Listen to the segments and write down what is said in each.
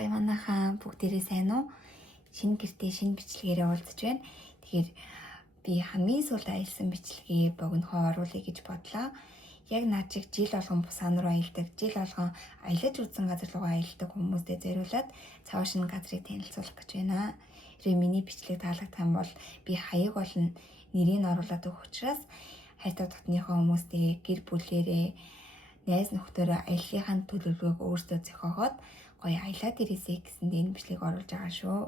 Хай манайхан бүгдээрээ сайн уу? Шинэ гэртээ шинэ бичлэгээрээ уулзаж байна. Тэгэхээр би хамгийн сүүлд аялсан бичлэгээ богинохоо оруулъя гэж бодлоо. Яг наад шиг жил болгон бусаа руу аялдаг, жил болгон аялаж үзсэн газар руу аялдаг хүмүүстэй зориулаад цааш шинэ газрыг танилцуулах гэж байна. Хэрвээ миний бичлэг таалагдсан бол би хаяг болон нэрийг оруулаад өгөх учраас хайртай дотныхоо хүмүүстэй гэр бүлээрээ найз нөхдөөрөө аяллахын төлөвлөгөөг өөрсдөө зохиогоод гоё аялаад ирээсэй гэсэнд энэ бичлэгийг оруулж байгаа шүү.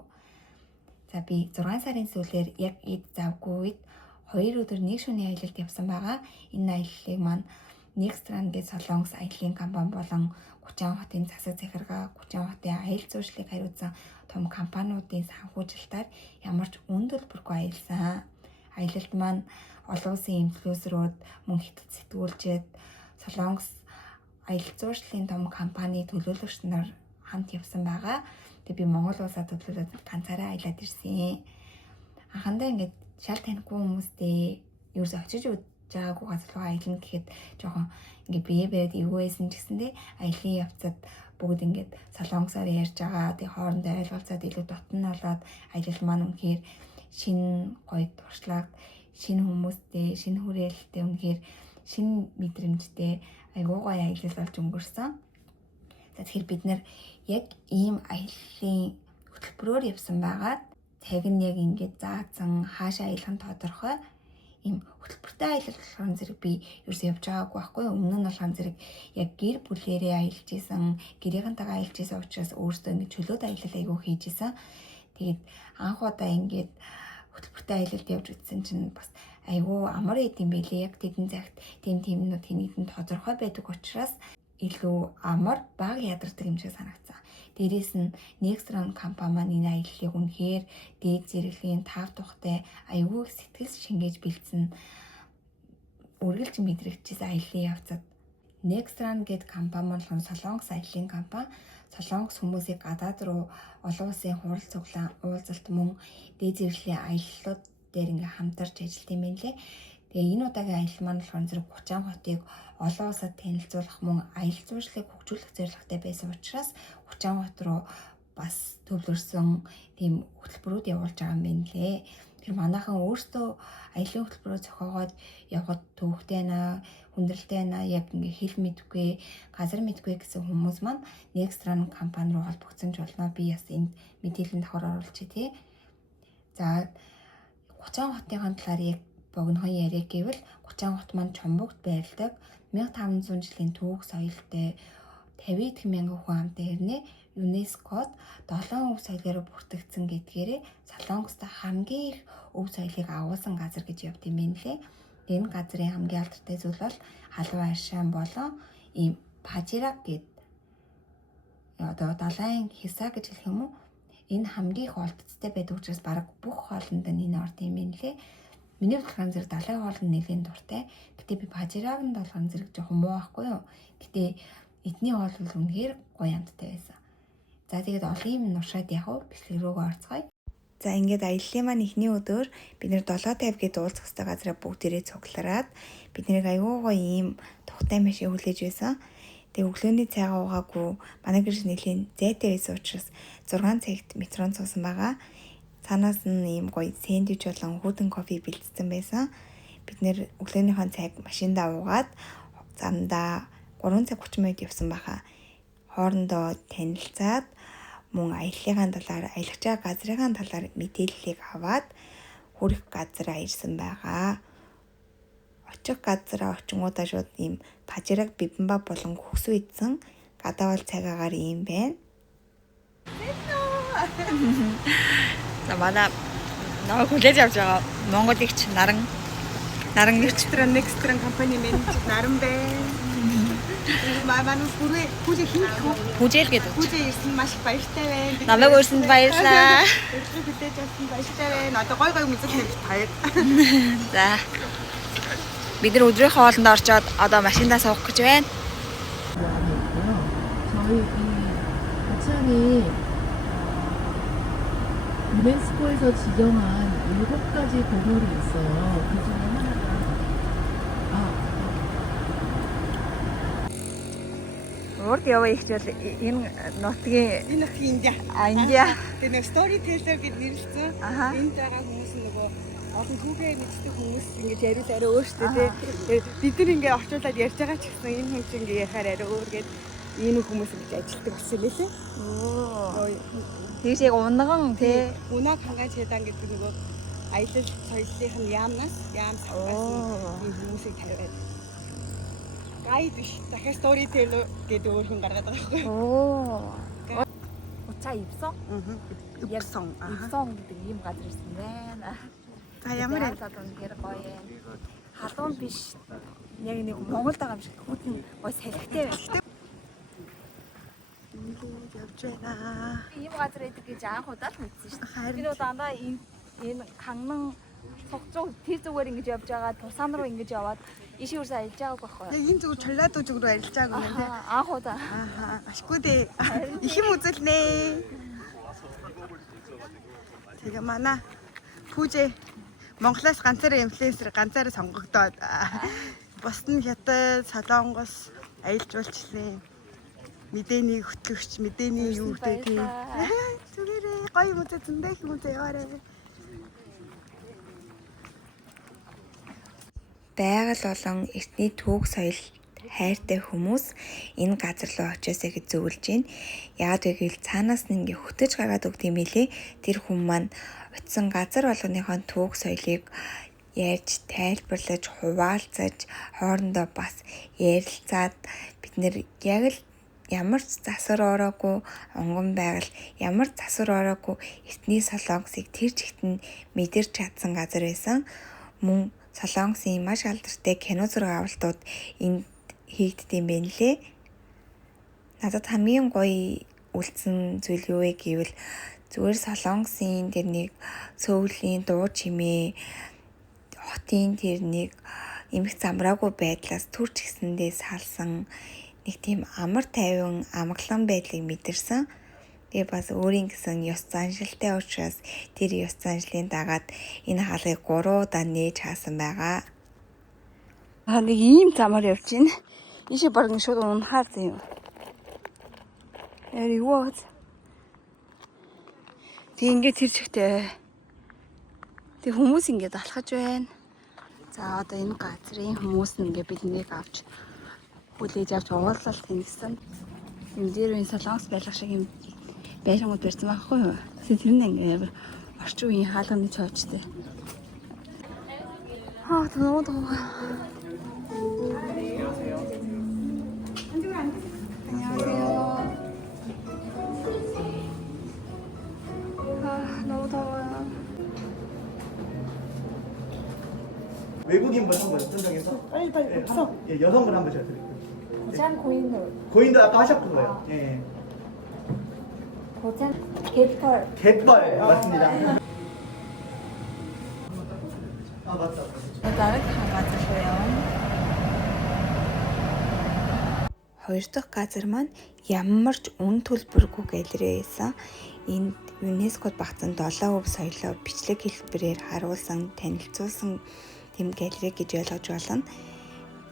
За би 6 сарын сүүлээр яг эд завгүй үед 2 өдөр нэг шөнийн аялалд явсан байгаа. Энэ аяллыг маань Nextrand гэж Солонгос аяллын компани болон Гучаан хотын засаг захиргаа, Гучаан хотын аял зуршлыг хариуцсан том компаниудын санхүүжилтээр ямар ч үн төлбөргүй аялсан. Аялалд маань олон улсын инфлюенсерүүд, мөн хятад сэтгүүлчид, Солонгос аял зуршлын том компани төлөөлөгч нар хамт явсан байгаа. Тэгээ би Монгол улсаа төлөөлөд ганцаараа аялаад ирсэн. Анхандаа ингээд шал танихгүй хүмүүстэй ерөөсөй очиж үзэж байгаагүй газар руу аялна гэхэд жоохон ингээд бие бариад эвгүйсэн ч гэсэндээ аялын явцад бүгд ингээд солонгосоор ярьж байгаа. Тэгээ хоорондоо ойлголцоод илүү дотн болоод аялал маань үнэхээр шинэ гоё туршлага, шинэ хүмүүстэй, шинэ хүрээлэлтэй, үнэхээр шинэ мэдрэмжтэй айгуу гоё аялал болж өнгөрсөн. За тэгэхээр бид нар яг ийм аяллаа хөтөлбөрөөр явсан байгаад цаг нь яг ингээд заасан хаашаа аялах нь тодорхой ийм хөтөлбөртэй аялал болохоор зэрэг би ерөөсөө явж байгаагүй байхгүй. Өмнө нь болохоор зэрэг яг гэр бүлээрээ аялж исэн, гэрийнхэнтэйгээ аялж исэн учраас өөртөө ингээд чөлөөт аялал айгуу хийж исэн. Тэгээд анх удаа ингээд хөтөлбөртэй аялалд явж үзсэн чинь бас айгуу амар идэм байлээ. Яг тэдэн цагт тийм юмнууд хэнийгэн тодорхой байдаг учраас илүү амар бага ядардаг юм шиг санагдсан. Дээрээс нь Nextrand компани маань энэ аяллыг үнэхээр дээд зэрэглэлийн тав тухтай аягүй сэтгэл шингээж бэлдсэн үргэлж мэдрэгдчихсэн аяллаа явцад Nextrand гэдэг компани маань Солонгос аяллын компани. Солонгос хүмүүсийг гадаад руу олон улсын хурал цуглаан уулзалт мөн дээд зэрэглэлийн аяллууд дээр ингээм хамтарч ажилладаг юм байна лээ. Тэгээ энэ удаагийн аялал маань болохоор зэрэг Гучаан хотыг олон улсад танилцуулах мөн аялал зуршлыг хөгжүүлэх зорилготой байсан учраас Гучаан хот руу бас төвлөрсөн тийм хөтөлбөрүүд явуулж байгаа юм байна лээ. Тэр манайхан өөрсдөө аялын хөтөлбөрөө зохиогоод явхад төвөгтэй байна, хүндрэлтэй байна, яг ингээ хэл мэдгүй, газар мэдгүй гэсэн хүмүүс маань Nextrand компани руу холбогдсон ч болно. Би бас энд мэдээлэл давхар оруулчих тий. За Гучаан хотын талаар яг богинохон яриа гэвэл Гучаан хот маань Чомбогт байрладаг 1500 жилийн түүх соёлтой 50 мянган хүн амтай хэрнээ ЮНЕСКОд 7 өв соёлоор бүртгэгдсэн гэдгээрээ Солонгостой хамгийн их өв соёлыг агуулсан газар гэж явд юм байна лээ. Энэ газрын хамгийн алдартай зүйл бол халуун аршин болон ийм Пажирак гэд одоо далайн хисаа гэж хэлэх юм уу? Энэ хамгийн их олдцтой байдаг учраас бараг бүх хоолнд нь энэ орд юм байна лээ. Миний болохоор зэрэг далайн хоол нь нэлийн дуртай. Гэтэ би Пажирагнд болохоор зэрэг жоохон муу байхгүй юу. Гэтэ эдний хоол бол үнэхээр гоё амттай байсан. За тэгээд олон юм нушаад явах бичлэг рүүгээ орцгоё. За ингээд аяллаа маань эхний өдөр бид нэр 7:50 гээд уулзах хэвээр газараа бүгдээрээ цуглараад бид нэр аягүй гоё ийм тухтай машин хүлээж байсан. Тэгээ өглөөний цайгаа уугаагүй манай гэрч нэлийн зайтай байсан учраас 6 цагт метронд суусан байгаа. Цаанаас нь ийм гоё сэндвич болон хүйтэн кофе бэлдсэн байсан. Бид нэр өглөөнийхөө цайг машиндаа уугаад замдаа 3 цаг 30 минут явсан баха. Хоорондоо танилцаад мөн аяллахын талаар, аялах газрын талаар мэдээллийг аваад хүрэх газараа ирсэн байгаа. Очих газараа очингуудаа шууд ийм Пажирак бибимбап болон хөгсөө идсэн гадаавал цагаагаар ийм байна. За манай намайг хүлээж авч байгаа Монгол игч Наран Nextrand компани менежер Наран байна. Манай бүжээ хийх үү? Бүжээл гэдэг. Бүжээ ирсэн маш их баяртай байна. Намайг өрсөнд баярлаа. Өчигдөр хүлээж авсан баяртай байна. Одоо гой мэдээлэл хэлж таяг. За. Бид нар өдрийн хоолнд орчоод одоо машиндаа суух гэж байна. 저희 이 고창에 유네스코에서 지정한 7가지 보물이 있어요. 그 중에 하나가 Урд яваа ихчвэл энэ нутгийн Энэ их Индия. Индия. Тэгээ нэг storyteller гэж нэрлэлсэн. Аха. Энд байгаа хүмүүс нөгөө олон түүхээ мэддэг хүмүүс ингэж яриул арай өөртөө тий. Бид нар ингээ орчуулад ярьж байгаа ч гэсэн энэ хүн чинь ингээ яхаар арай өөр гээд энэ хүмүүс ингэж ажилтдаг болсон лээ. Оо. Тэгж яг унган тий. Унаг хангаж хэдан гэдэг нөгөө аялал соёлын яамнаас яам савгаас энэ хүмүүсийг тавиад. Гайд биш. Дахиад storyteller гэдэг өөр хүн гаргаад байгаа байхгүй. Оо. Уцаа ивсэн. Өвсөн. Ивсэн гэдэг ийм газар ирсэн байна. За ямар юм? Гэр гоё юм. Халуун биш. Яг нэг Монголд байгаа юм шиг хүүтэн гоё салхитай байна. Явж байна. Ийм газар байдаг гэж анх удаа л мэдсэн шүү дээ. Харин Би нөө дандаа энэ ханган цогцоо тэр зүгээр ингэж явж байгаа тусаан руу ингэж яваад иши үрсэ аялж байгааг байхгүй. яг энэ зүгээр чулаад зүг рүү арилж байгаа юм тий. Анх удаа. Ааха, ашгүй дээ. Их юм үзэлнэ. Тэгээ манай Пүүжэ Монголоос ганцаараа инфлюенсер ганцаараа сонгогдоод бусд нь Хятад, Солонгос аялж болчихлоо. Мэдээний хөтлөгч, мэдээний юу гэдэг тий. Зүгээрээ гоё юм үзэндээ юм заяараа. Байгаль болон эртний түүх соёл хайртай хүмүүс энэ газар руу очиосоо гэж зөвлөж байна. Яагаад вэ гэвэл цаанаас нь ингээ хөтөж гаргаад өгд юм билээ. Тэр хүн маань очисон газар болгоныхоо түүх соёлыг ярьж, тайлбарлаж, хуваалцаж, хоорондоо бас ярилцаад бид нэр яг л ямар ч засвар ороогүй онгон байгаль, ямар засвар ороогүй эртний Солонгосыг тэр чигт нь мэдэрч чадсан газар байсан. Мөн Солонгосын маш алдартай кино зураг авалтууд энд хийгддэг юм байна лээ. Надад хамгийн гоё үлдсэн зүйл юу вэ гэвэл зүгээр Солонгосын тэр нэг сөүлийн дуу чимээ, хотын тэр нэг эмх замраагүй байдлаас төрч гисэндээ салсан нэг тийм амар тайван амгалан байдлыг мэдэрсэн. Тэгээ бас өөрийн гэсэн ёс заншилтай учраас тэр ёс заншлын дагаад энэ хаалгыг 3 удаа нээж хаасан байгаа. Нэг ийм замаар явж байна. Иши барган шууд унахаар юм. Яри what? Тэг ингээд тэр чигтээ. Тэг хүмүүс ингээд алхаж байна. За одоо энэ газрын хүмүүс нь ингээд биднийг авч хүлээж авч уулзалт хийсэн. Энэ дээр энэ Солонгос байлгах шиг юм байшингууд барьсан байхгүй юу? Тэр нь ингээд орчин үеийн хаалганы цоочтой. 너무 더워. 안녕하세요. 너무 더워요. 외국인 분 한번 선정해서 빨리 없어. 예, 여성분 한번 제가 드릴게요. 고장 고인물, 고인도 아까 하셨던 거예요. 예. 고장 갯벌. 갯벌 맞습니다. 아 맞다. Дараагийн газар буюу хоёр дахь газар маань ямар ч үн төлбөргүй галерей байсан. Энд ЮНЕСКОд багтсан 7 өв соёлоо бичлэг хэлбэрээр харуулсан, танилцуулсан тэм галерей гэж ойлгож байна.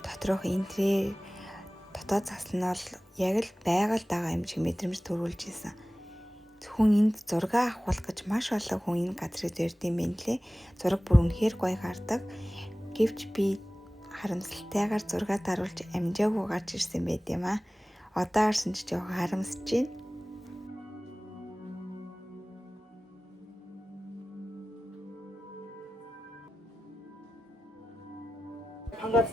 Доторх интерьер, дотоод зас нь бол яг л байгаль дагаа юм шиг мэдрэмж төрүүлж ирсэн. Хүн энд зураг авах гэж маш олон хүн энэ газрыг зордсон юм байна лээ. Зураг бүр үнэхээр гоё гардаг. Гэвч би харамсалтайгаар зураг даруулж амжаагүй гарч ирсэн байт юм аа. Одоо харсан ч жоохон харамсаж байна.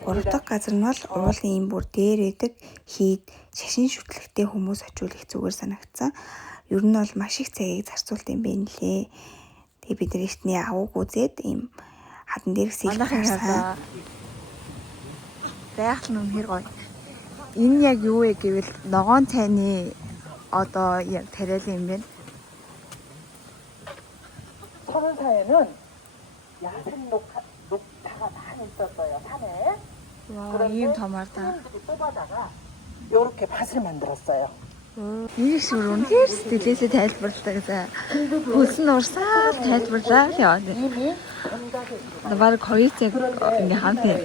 Гурав дахь газар нь бол уулын ийм бүр дээр идэг хийд шашин шүтлэгтэй хүмүүс очиулах зүгээр санагдсан. Ер нь бол маш их цагийг зарцуулт юм байна лээ. Тэгээ бид нар эртний авууг үзээд ийм хадан дээр сэлбэр харсан. Байгаль нь үнэхээр гоё. Энэ яг юу вэ гэвэл ногоон цайны одоо тариал юм байна. 서른사에는 야생 녹타가 많이 있었어요, 산에. 와, ийм томарда. 사람들이 뽑아다가 이렇게 밭을 만들었어요. Нэг шиг үнэхээр сэтгэлээсээ тайлбарладаг за. Хөлс нь урсаад тайлбарлаа л яваад. 이미 감각에 Бараг 2 цаг ингээ хамт юм.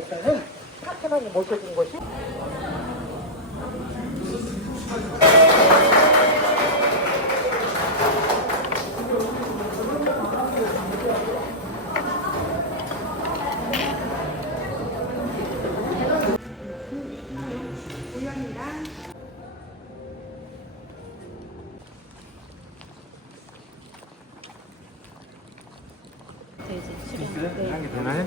스타트만이 모셔진 곳이 한개 되나요?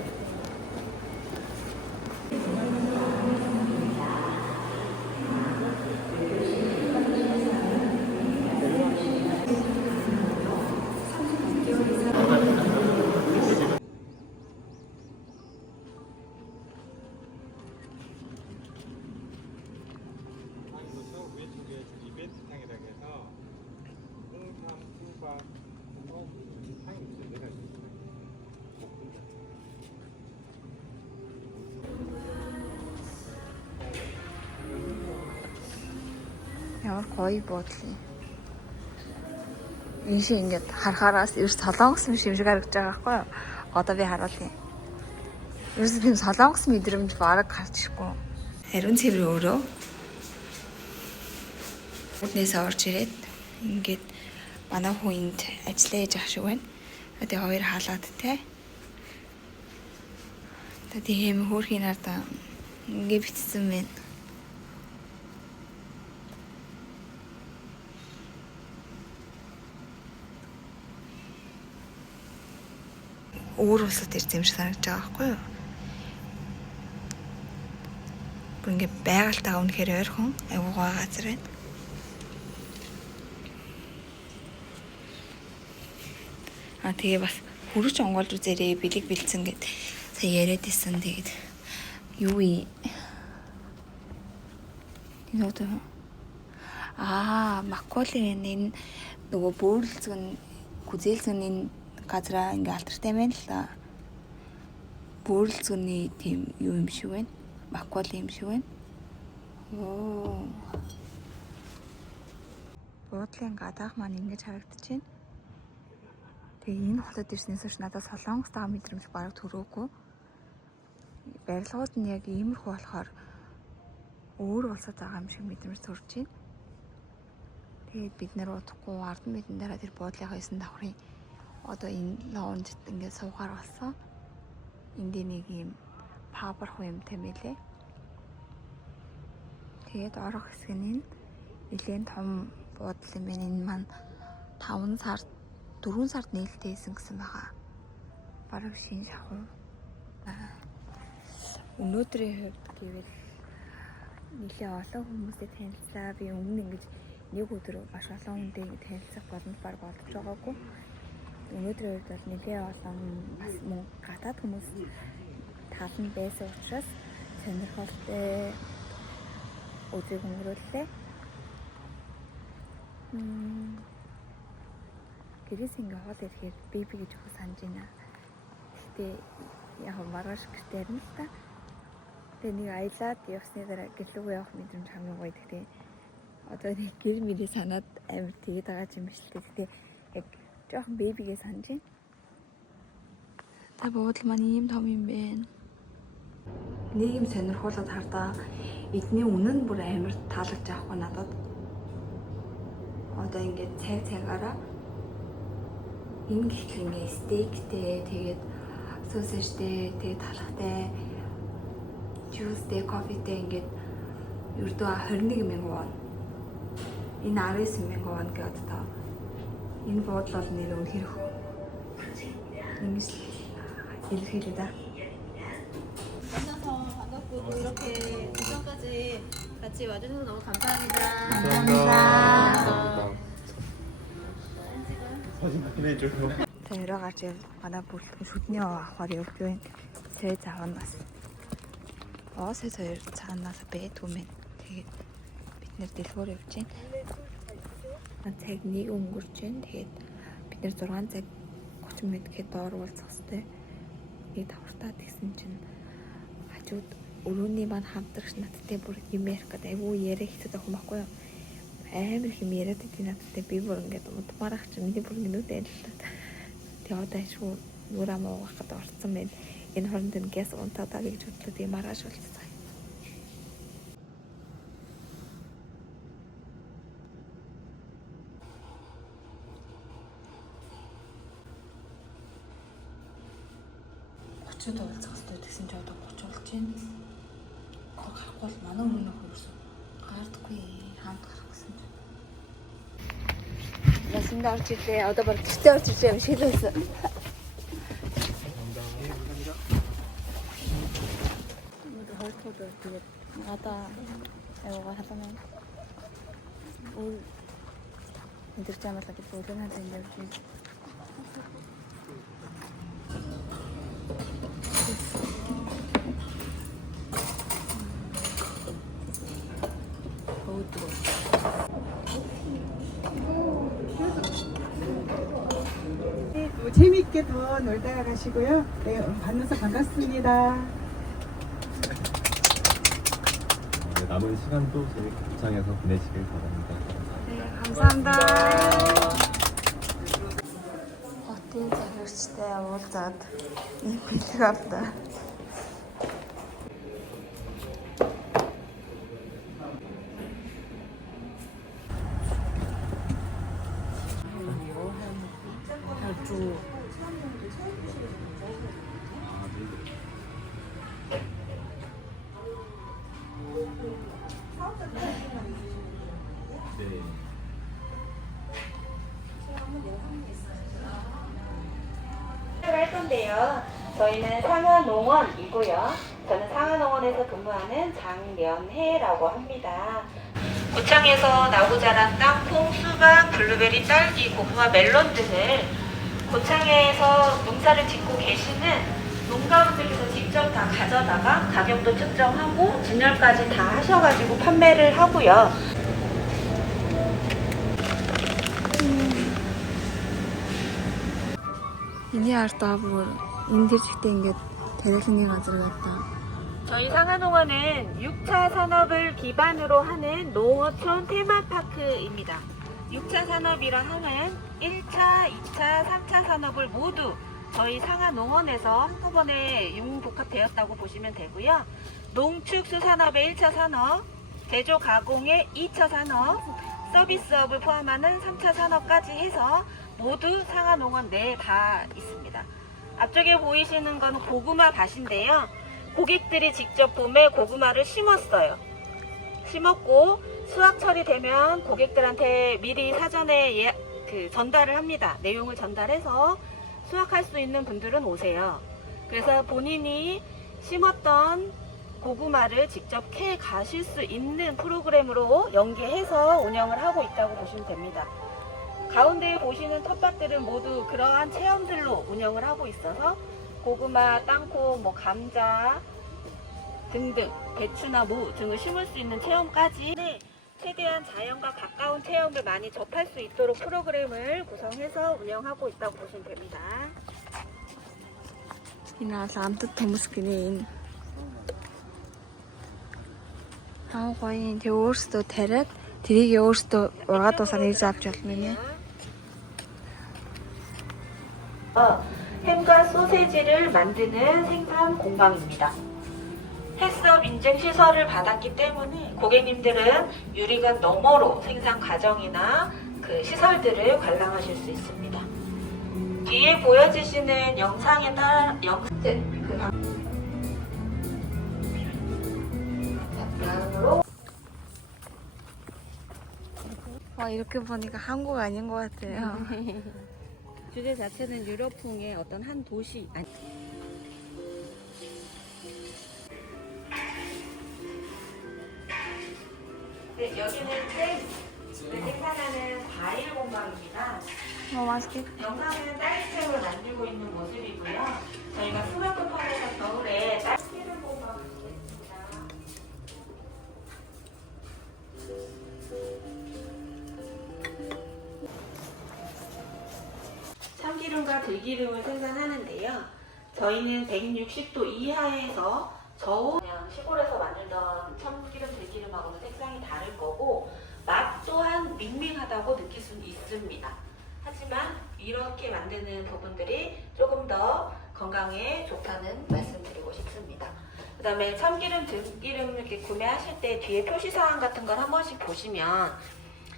Ямар гоё буудлын. Энэ шиг ингээд харахаараас ерөөс солонгос юм шиг харагдаж байгаа байхгүй юу? Одоо би харуулъя. Ерөөс тийм солонгос мэдрэмж бараг гарч ирэхгүй. Ариун цэвэр өөрөө үднээс орж ирээд ингээд манай хүнд ажиллаж явах шиг байна. Тэгээ хоёр хаалаад те. Тэгээ юм хөөрхийн ардаа ингээд битсэн байна. Өөр улсад ирсэн юм шиг санагдаж байгаа байхгүй юу? Бүр ингээд байгальтайгаа үнэхээр ойрхон айгуугаа газар байна. Тэгээ бас хөрөж онгоолж үзээрэй бэлэг бэлдсэн гэд сая яриад исэн. Тэгээд юу вэ? Тиното Макколийн энэ нөгөө бөөрөлцгөн гүзээлцгэн энэ газраа ингээ алдартай байна л да. Бөөрөлцгөний тийм юу юм шиг байна. Макколи юм шиг байна. Буудлын гадаах маань ингэж харагдаж байна. Тэгээ энэ хотод ирснээс хойш надад солонгостойгоо мэдрэмж бараг төрөөгүй. Барилгууд нь яг иймэрхүү болохоор өөр улсад байгаа юм шиг мэдрэмж төрж байна. Тэгээд бид нэр удахгүй ард мэдэн дараа тэр буудлынхаа 9 давхрын одоо энэ лаунжд ингээд суугаар болсон. Энд нэг юм пабрах юм тэмээлээ. Тэгээд орох хэсэг нь нэлээд том буудал юм байна. Энэ маань 4 сард нээлттэй хийсэн гэсэн байгаа. Бараг шинэ шахуу. Өнөөдрийн хувьд гэвэл нэлээд олон хүмүүстэй танилцлаа. Би өмнө ингэж нэг өдөр маш олон хүнтэй танилцах боломж баг олдож байгаагүй. Өнөөдрийн үед бол нэлээд олон бас мөн гадаад хүмүүс талан байсан учраас сонирхолтой өдрийг өнгөрүүллээ. Гэрээс ингээ хоол ирэхээр би гэж их санаж байна. Гэхдээ яг маргааш гэртээ ирнэ л та. Тэгээ нэг аялаад явсны дараа гэрлүүг явах мэдрэмж хамгийн гоё. Гэхдээ одоо нэг гэр мөрий санаад амар тэгээд байгаа юм биш л дээ. Гэхдээ яг жоохон бэбигээ санаж байна. Та буудал маань ийм том юм бэ. Нэг юм сонирхуулаад хардаа эдний үнэ нь бүр амар таалагдж авахгүй надад. Одоо ингээд цагаараа энэ гэхэл ингээ стейктэй, тэгээд сосистэй, тэгээд талхтай, juiceтэй, кофетэй ингээд ердөө 21,000 вон. Энэ 19,000 вон гэдэг одоо энэ буудал бол нэр үнэхээр ингэж илэрхийлээ да. 만나서 반갑고 또 이렇게 부산까지 같이 와주셔서 너무 감사합니다. 감사합니다. 사진 확인해줘요. За өрөө гарч ирэл манай бүлтгэн шүдний авахаар явж байна. Сэй цаанаас. Сэй хоёр цаанаас байтгүй мэн. Тэгээд бид нэр дэлгүүр явж байна. Цаг 1 өнгөрч байна. Тэгээд бид нэр 6 цаг 30 минут гээд доор уулзах хэрэгтэй. Нэг давхартаа тэгсэн чинь хажууд өрөөний маань хамтрагч надтай бүр юм ярих гэдэг айгүй яриа хэцүү байх юм баггүй юу? Амар их юм яриад идэв надтай би бүр ингээд удмаарах чинь миний бүр минут байлаа. Тэгээ одоо ашгүй нүр амаа угаах гэдэг орцсон байна. Энэ хооронд нь гэс унтаад аа гэж бодлоо тэгээ маргааш болчихсон. Өчигд уулзах хэрэгтэй гэсэн чи одоо 30 болж байна. Гарахгүй бол манай өмнө хөрсөн. Гардаггүй хаамт гарах гэсэн чи. Насанд орж ирлээ. Одоо баг гэртээ орж ирлээ юм шилүүлсэн. Foto'dur тэгээд одоо аюугаа халуунаа өө өдөр чамаалаа гэж өлөн ханд юм явж байна. 재미있게 더 놀다가 가시고요. 네, 만나서 반갑습니다. 네, 남은 시간도 재밌게 고창에서 보내시길 바랍니다. 감사합니다. Хотын захирагчтай уулзаад ийм бэлэг авлаа. 할 건데요. 저희는 상하농원이고요. 저는 상하농원에서 근무하는 장연혜라고 합니다. 고창에서 나고 자란 땅콩, 수박, 블루베리, 딸기, 고구마, 멜론 등을 고창에서 농사를 짓고 계시는 농가분들께서 직접 다 가져다가 가격도 측정하고 진열까지 다 하셔가지고 판매를 하고요. Эний ардаа бүр энэ дэр зэгтээ ингээд тариалны газар 같다. 저희 상하농원은 6차 산업을 기반으로 하는 농어촌 테마파크입니다. 6차 산업이라 하면 1차, 2차, 3차 산업을 모두 저희 상하농원에서 한꺼번에 융복합되었다고 보시면 되고요. 농축수산업의 1차 산업, 제조 가공의 2차 산업, 서비스업을 포함하는 3차 산업까지 해서 모두 상하농원 내에 다 있습니다. 앞쪽에 보이시는 건 고구마 밭인데요. 고객들이 직접 봄에 고구마를 심었어요. 심었고 수확철이 되면 고객들한테 미리 사전에 전달을 합니다. 내용을 전달해서 수확할 수 있는 분들은 오세요. 그래서 본인이 심었던 고구마를 직접 캐 가실 수 있는 프로그램으로 연계해서 운영을 하고 있다고 보시면 됩니다. 가운데에 보시는 텃밭들은 모두 그러한 체험들로 운영을 하고 있어서 고구마, 땅콩, 감자 등등 배추나 무 등을 심을 수 있는 체험까지 최대한 자연과 가까운 체험을 많이 접할 수 있도록 프로그램을 구성해서 운영하고 있다고 보시면 됩니다. Энэ бол амтд хүмүүс гинэ энэ. Хаа гоё тэг өөрсдөө тариад тэрийг өөрсдөө ургаад усаар ирж авч болно нэ. 햄과 소세지를 만드는 생산 공방입니다. 햇섭 인증 시설을 받았기 때문에 고객님들은 유리관 너머로 생산 과정이나 그 시설들을 관람하실 수 있습니다. 뒤에 보여지시는 영상에 따라 와 이렇게 보니까 한국 아닌 것 같아요. 주제 자체는 유럽풍의 어떤 한 도시 네, 여기는 잼을 생산하는 과일 공방입니다. 맛있겠다. 영상은 딸기잼을 만들고 있는 모습이고요. 저희가 스마트폰에서 겨울에 딸기를 공방을 하겠습니다. 참기름과 들기름을 생산하는데요. 저희는 160도 이하에서 저온 그냥 시골에서 만들던 참기름, 들기름하고는 색상이 다를 거고 맛 또한 밍밍하다고 느낄 수 있습니다. 하지만 이렇게 만드는 부분들이 조금 더 건강에 좋다는 말씀드리고 싶습니다. 그 다음에 참기름, 들기름 이렇게 구매하실 때 뒤에 표시사항 같은 걸 한 번씩 보시면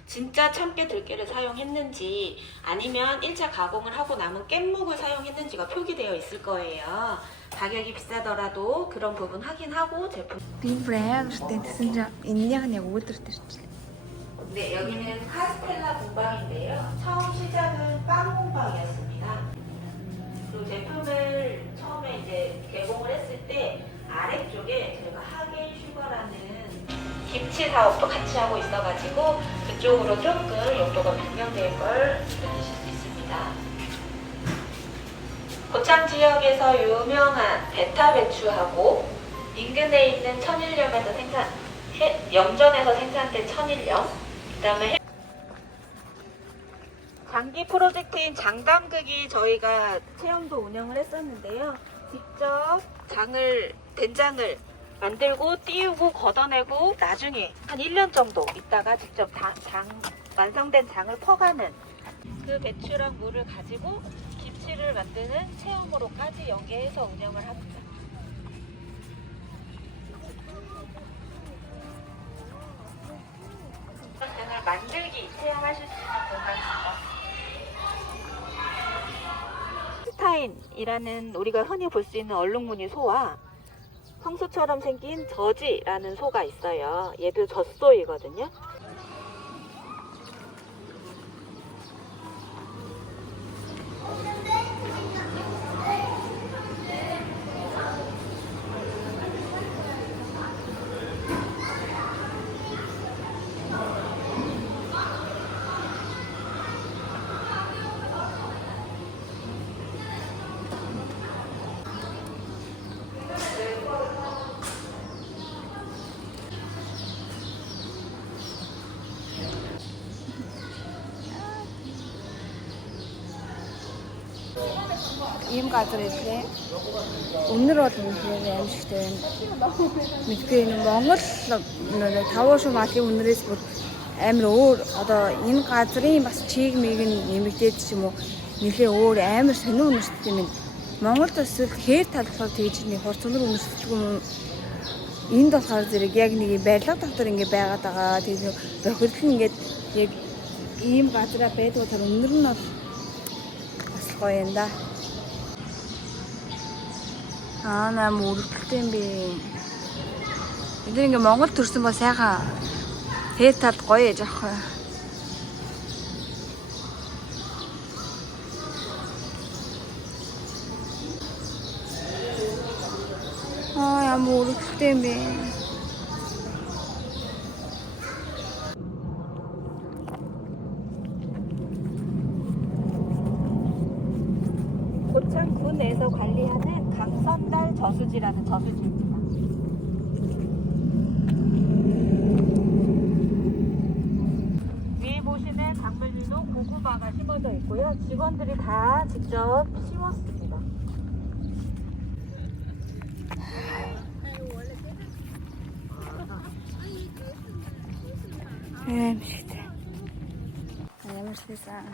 진짜 참깨 들깨를 사용했는지 아니면 1차 가공을 하고 남은 깻묵을 사용했는지가 표기되어 있을 거예요. 가격이 비싸더라도 그런 부분 확인하고 제품. Би 브랜드 때 гэсэн чинь энэнийг нь яг өөдрөд ирчихлээ. 네, 여기는 카스텔라 공방인데요. 처음 시작은 빵 공방이었습니다. 그 제품을 처음에 이제 개봉을 했을 때 아래쪽에 저희가 하계 비치 사업도 같이 하고 있어가지고 그쪽으로 조금 용도가 변경될 걸 느끼실 수 있습니다. 고창 지역에서 유명한 베타 배추하고 인근에 있는 천일염에서 염전에서 생산된 천일염, 그 다음에 장기 프로젝트인 장담극이 저희가 체험도 운영을 했었는데요. 직접 된장을 만들고 띄우고 걷어내고 나중에 한 1년 정도 있다가 직접 완성된 장을 퍼가는 그 배추랑 물을 가지고 김치를 만드는 체험으로까지 연계해서 운영을 합니다. 장을 만들기 체험하실 수 있는 공간입니다. 스타인이라는 우리가 흔히 볼 수 있는 얼룩무늬 소와 성수처럼 생긴 저지라는 소가 있어요. 얘도 젖소이거든요. ийм газар ирлээ. Өнөр бол үнэхээр аимшигтай байна. Мэдгүй энэ Монгол тавуу шум алын үнэрээс бүр амар өөр одоо энэ газрын бас чиг миг нэмэгдээд ч юм уу нэлээ өөр амар сонир үнэртэй юм. Монголд эсвэл хээр талбар тэгж нэг хурц өнөр үнэрсэлгүй юм. Энд болохоор зэрэг яг нэг барилга дотор ингэ байгаад байгаа. Тэгээд бохирдол ингээд яг ийм газараа байдаг болохоор өнөр нь бол бас гоё юм да. Наа мөрөлдөлтэй юм би. Бид ингээ Монгол төрсөн бол сайхан хээр тал гоё яж ахгүй. Яа мөрөлдөлтэй юм би. 고창군에서 관리하는 강선달 저수지라는 저수지입니다. 위에 보시는 작물들도 고구마가 심어져 있고요. 직원들이 다 직접 심었습니다. Ямар сайсан.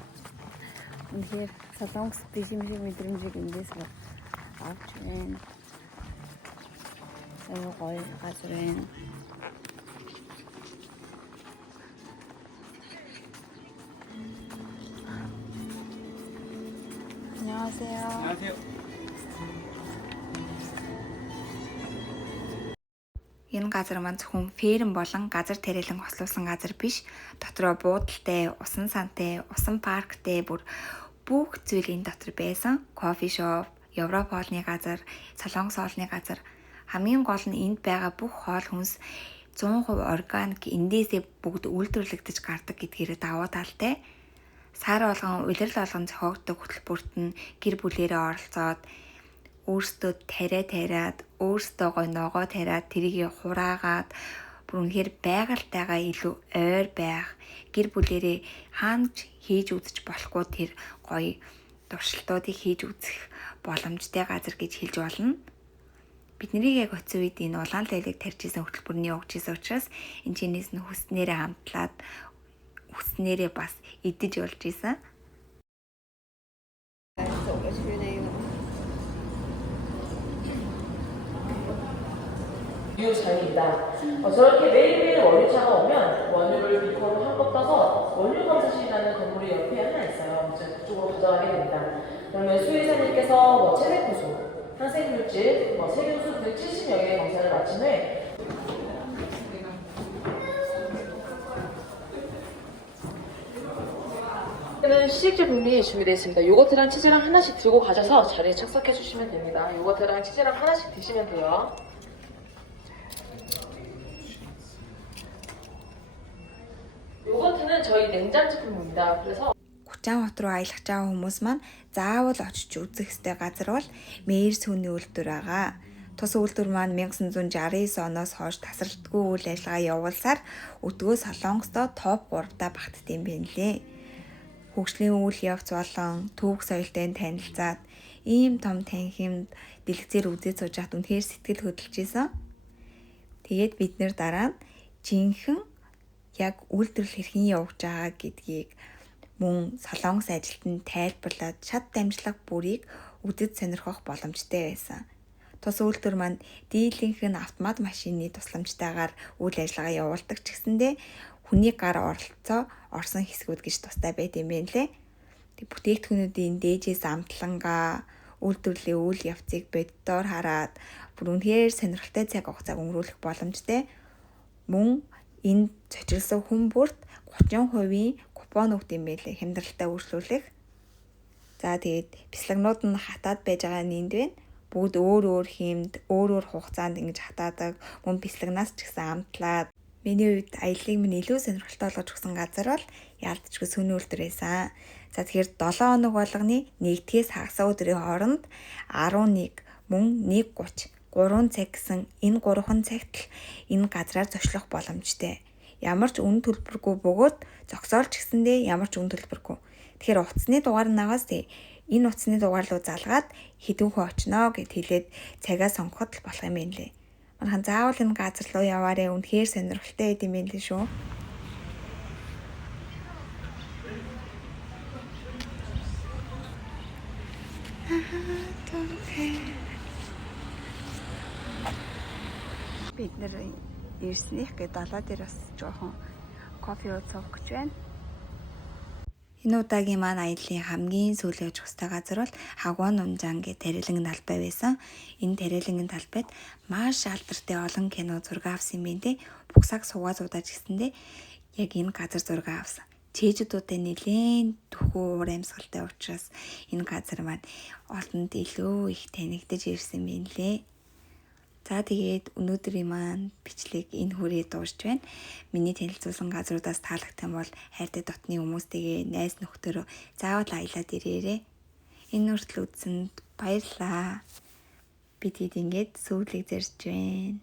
Үнэхээр солонгос биш юм шиг мэдрэмжийг эндээс авч байна. гоё газар байна. 안녕하세요. 안녕하세요. Энэ газар маань зөвхөн ферм болон газар тариалан хослуулсан газар биш. Дотроо буудалтай, усан сантай, усан парктай бүх зүйл энэ дотор байсан. Кофе шоп, Европ хоолны газар, Солонгос хоолны газар. Хамгийн гол нь энд байгаа бүх хоол хүнс 100% органик, эндээсээ бүгд үйлдвэрлэгдэж гардаг гэдгээрээ давуу талтай. Сар болгон, улирал болгон зохиогддог хөтөлбөрт нь гэр бүлээрээ оролцоод өөрсдөө тариад өөрсдөө гой ногоо тариад тэрийг хураагаад бүр үнэхээр байгальтайгаа илүү ойр байх, гэр бүлэрээ хаанч хийж үзэж болохгүй тэр гоё туршилтуудыг хийж үзэх боломжтой газар гэж хэлж болно. Бидний яг оцсон үед энэ улаан лайлыг тарьжсэн хөтөлбөрний өгчээсэн учраас энэ чинээс нь хүснээрээ хамтлаад хүснээрээ бас идэж болж исэн. 유전입니다. 저렇게 매일매일 원유차가 오면 원유를 비커로 한껏 떠서 원유검사실이라는 건물이 옆에 하나 있어요. 이제 그쪽으로 가져가게 됩니다. 그러면 수의사님께서 체내구수, 항생물질, 세균수 등 70여 개의 검사를 마친 후에 는 시식제 분리 준비되어 있습니다. 요거트랑 치즈랑 하나씩 들고 가셔서 자리에 착석해 주시면 됩니다. 요거트랑 치즈랑 하나씩 드시면 돼요. 요거트는 저희 냉장 제품입니다. 그래서 Гучаанхот руу аялах байгаа хүмүүс маань заавал очиж үзэх ёстой газар бол Мейер сүүний үйлдвэр байгаа. Тус үйлдвэр маань 1969 оноос хойш тасралтгүй үйл ажиллагаа явуулсаар өдгөө Солонгосдоо топ 3-та багтдсан юм байна лээ. Хөгжлийн үйл явц болон түүх соёлтой танилцаад ийм том танхимд дэлгэцээр үзэж сууж хат үнэхээр сэтгэл хөдлөж исэн. Тэгээд бид нэр дараа нь жинхэнэ яг үйлдвэрлэл хэрхэн явж байгаа гэдгийг мөн Солонгос ажилтнанд тайлбарлаад шат дамжлага бүрийг үзэж сонирхох боломжтой байсан. Тус үйлдвэр маань дийлэнх нь автомат машины тусламжтайгаар үйл ажиллагаа явуулдаг ч гэсэндээ хүний гар оролцоо орсон хэсгүүд гэж тустай байт юм байна лээ. Тэг бүтээгдэхүүнүүдийн дээжээс амтлангаа үйлдвэрлэлийн үйл явцыг боддоор хараад бүр үнэхээр сонирхолтой цаг хугацааг өнгөрүүлэх боломжтой. Мөн энд цочилсан хүн бүрт 30% купон өгд юм байлээ хямдралтай үйлчлүүлэх. За тэгээд бяцлагнууд нь хатаад байж байгаа нь энд байна. Бүгд өөр хэмд, өөр хугацаанд ингэж хатаадаг. Мөн бяцлагнаас ч гэсэн амтлаад. Миний хувьд аяллыг минь илүү сонирхолтой болгож өгсөн газар бол яалтчгүй сүүний үйлдвэр байсан. За тэгэхээр 7 хоног болгоны 1-ээс хагас өдрийн хооронд 11 мөн 1:30 3 цаг гэсэн энэ 3 цагт л энэ газраар зочлох боломжтой. Ямар ч үнэ төлбөргүй бөгөөд зогсоолч гэсэндээ ямар ч үнэ төлбөргүй. Тэгэхээр утасны дугаар нагаас энэ утасны дугаар руу залгаад хэдэн хүн очноо гэд хэлээд цагаа сонгоход л болох юм байна лээ. Манайхан заавал энэ газар руу яваарэ үнэхээр сонирхолтой байд юм байна лээ шүү. Бид нэр ирснийх гээд далаа дээр бас жоохон кофе ууцах гэж байна. Энэ удаагийн маань аяллаа хамгийн сүүлийн очих хөстэй газар бол Хагуан Нунжаан гэх тарилангийн талбай байсан. Энэ тарилангийн талбайд маш алдартай олон кино зураг авсан юм байна. Бүгсаг суугаад гэсэндээ яг энэ газар зураг авсан. Чэжүүдтэй нэлээд төхөө уур амьсгалтай учраас энэ газар маань олонд илүү их танигдаж ирсэн юм лээ. За тэгээд өнөөдрийн маань бичлэг энэ хүрээ дуусч байна. Миний танилцуулсан газруудаас таалагдсан бол хайртай дотны хүмүүстэйгээ найз нөхдөөрөө заавал аялаад ирээрэй. Энэ хүртэл үзсэнд баярлалаа. Бид ингээд сүүлийг зарж байна.